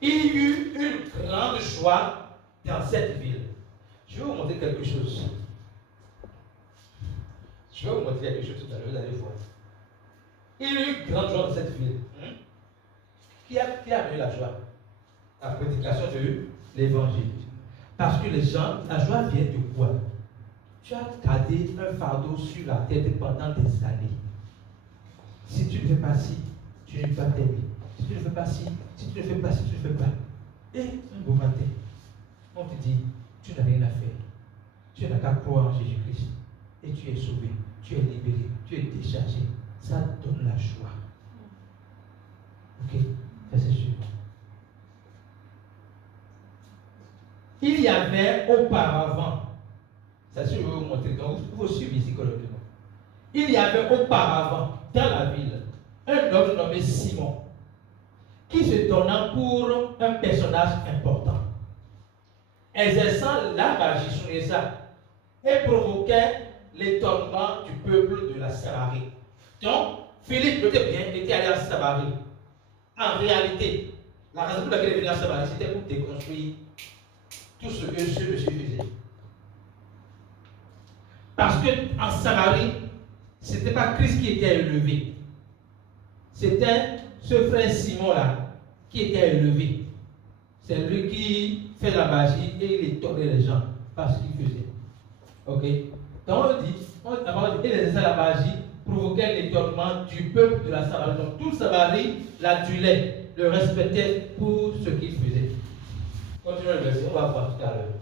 Il y eut une grande joie dans cette ville. Je vais vous montrer quelque chose. Je vais vous montrer quelque chose tout à l'heure, vous allez voir. Il y eut une grande joie dans cette ville. Qui a amené la joie? La prédication de l'évangile. Parce que les gens, la joie vient de quoi? Tu as gardé un fardeau sur la tête pendant des années. Si tu ne fais pas ci, tu ne vas pas t'aimer. Si tu ne fais pas ci, si tu ne fais pas ci, tu ne fais pas. Et un beau matin, on te dit, tu n'as rien à faire. Tu n'as qu'à croire en Jésus-Christ. Et tu es sauvé, tu es libéré, tu es déchargé. Ça donne la joie. Ok, ça c'est sûr. Il y avait auparavant, ça je vais vous montrer, donc vous suivez ici correctement. Il y avait auparavant dans la ville un homme nommé Simon qui se donna pour un personnage important, exerçant la magie sur les arts et provoquait l'étonnement du peuple de la Samarie. Donc, Philippe, notez bien, était allé en Samarie. En réalité, la raison pour laquelle il est venu en Samarie, c'était pour déconstruire tout ce que ce monsieur faisait. Parce qu'en Samarie, ce n'était pas Christ qui était élevé. C'était ce frère Simon-là qui était élevé. C'est lui qui fait la magie et il étonnait les gens par ce qu'il faisait. Ok? Donc on dit, il exerçait la magie, provoquait l'étonnement du peuple de la Samarie. Donc tout Samarie l'adulait, le respectait pour ce qu'il faisait. Continuons le verset, on va voir tout à l'heure.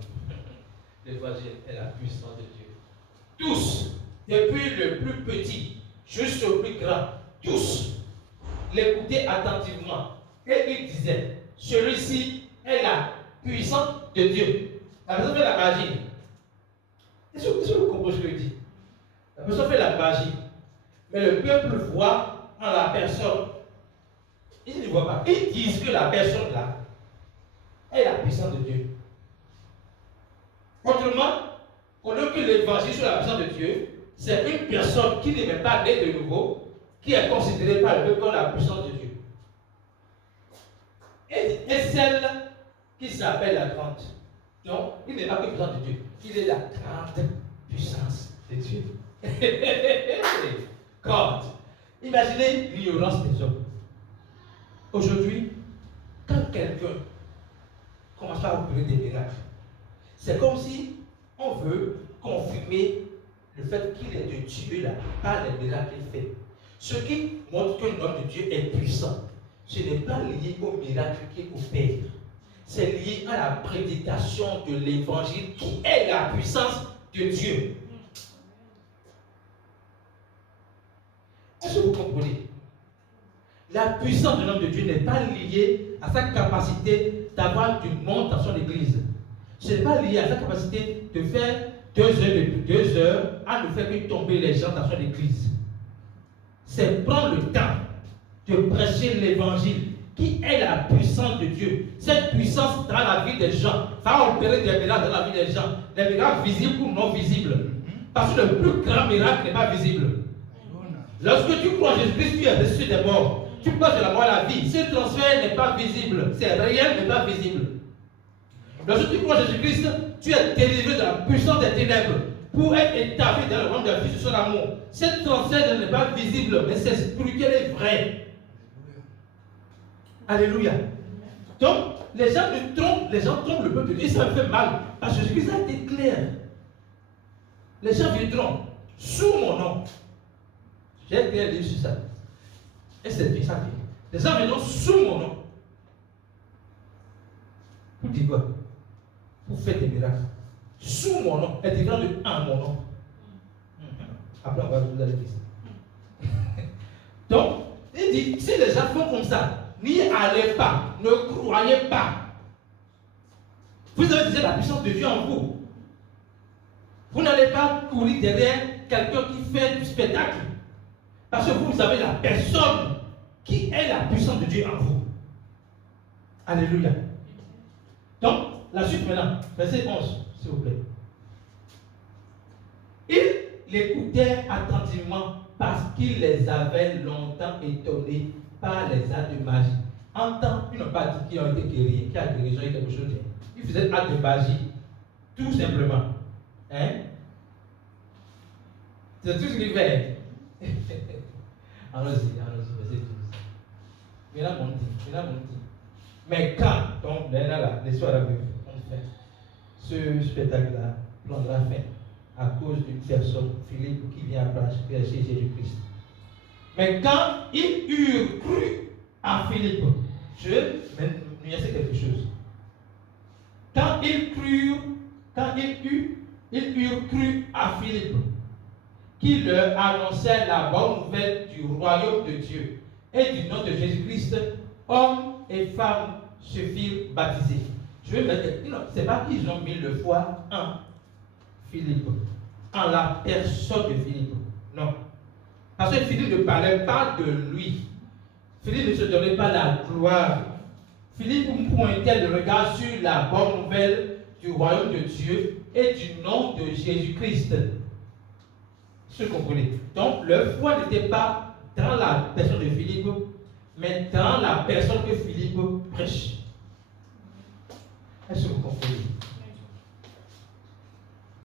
L'évangile est la puissance de Dieu. Tous, depuis le plus petit jusqu'au plus grand, tous l'écoutaient attentivement. Et il disait, celui-ci est la puissance de Dieu. La personne fait la magie. Est-ce que vous comprenez ce que je dis? La personne fait la magie. Mais le peuple voit en la personne. Ils ne voient pas. Ils disent que la personne là est la puissance de Dieu. Autrement, au lieu que l'évangile sur la puissance de Dieu, c'est une personne qui n'est même pas née de nouveau, qui est considérée par le peuple comme la puissance de Dieu. Et celle qui s'appelle la grande. Donc, il n'est pas que puissance de Dieu, il est la grande puissance de Dieu. God. Imaginez l'ignorance des hommes. Aujourd'hui, quand quelqu'un commence à opérer des miracles, c'est comme si on veut confirmer le fait qu'il est de Dieu là, par les miracles qu'il fait. Ce qui montre que l'homme de Dieu est puissant, ce n'est pas lié au miracle qu'il opère. C'est lié à la prédication de l'évangile qui est la puissance de Dieu. Est-ce que vous comprenez? La puissance de l'homme de Dieu n'est pas liée à sa capacité d'avoir du monde dans son église. Ce n'est pas lié à sa capacité de faire 2 heures à ne faire que tomber les gens dans son église. C'est prendre le temps de prêcher l'évangile qui est la puissance de Dieu. Cette puissance dans la vie des gens va opérer des miracles dans la vie des gens, des miracles visibles ou non visibles. Parce que le plus grand miracle n'est pas visible. Lorsque tu crois en Jésus-Christ, tu es ressuscité des morts. Tu passes de la mort à la vie. Ce transfert n'est pas visible. C'est réel, mais pas visible. Lorsque tu crois en Jésus-Christ, tu es délivré de la puissance des ténèbres pour être établi dans le royaume de la Fils de son amour. Cette transfert n'est pas visible, mais c'est spirituel et vrai. Alléluia. Donc, les gens trompent le peuple de Dieu. Ça me fait mal. Parce que Jésus-Christ a été clair. Les gens viendront sous mon nom. J'ai écrit un livre sur ça. Et c'est bien ça. Les gens viendront sous mon nom. Pour dire quoi? Pour faire des miracles. Sous mon nom. Et différent de en mon nom. Après, on va vous aller dire. Donc, il dit, si les gens font comme ça, n'y allez pas, ne croyez pas. Vous avez déjà la puissance de Dieu en vous. Vous n'allez pas courir derrière quelqu'un qui fait du spectacle. Parce que vous avez la personne qui est la puissance de Dieu en vous. Alléluia. Donc, la suite maintenant, verset 11, s'il vous plaît. Il l'écoutait attentivement parce qu'il les avait longtemps étonnés par les actes de magie En temps, ils n'ont pas dit qu'ils ont été guéris, qu'il y a guérison et quelque chose. Ils faisaient acte de magie. Tout simplement. Hein? C'est tout ce qu'ils faisaient. Allons-y, verset 12. Maintenant, mon dit. Mais quand, donc, là, l'histoire la vue, on fait, ce spectacle-là prendra fin à cause d'une personne, Philippe, qui vient à chez Jésus-Christ. Mais quand ils eurent cru à Philippe, je vais nuancer quelque chose. Quand ils eurent cru à Philippe, qui leur annonçait la bonne nouvelle du royaume de Dieu et du nom de Jésus-Christ, hommes et femmes se firent baptiser. Je vais mettre, ce n'est pas qu'ils ont mis le foi en Philippe, en la personne de Philippe. Non. Parce que Philippe ne parlait pas de lui. Philippe ne se donnait pas la gloire. Philippe pointait le regard sur la bonne nouvelle du royaume de Dieu et du nom de Jésus-Christ. Ce que vous comprenez. Donc, leur foi n'était pas dans la personne de Philippe, mais dans la personne que Philippe prêche.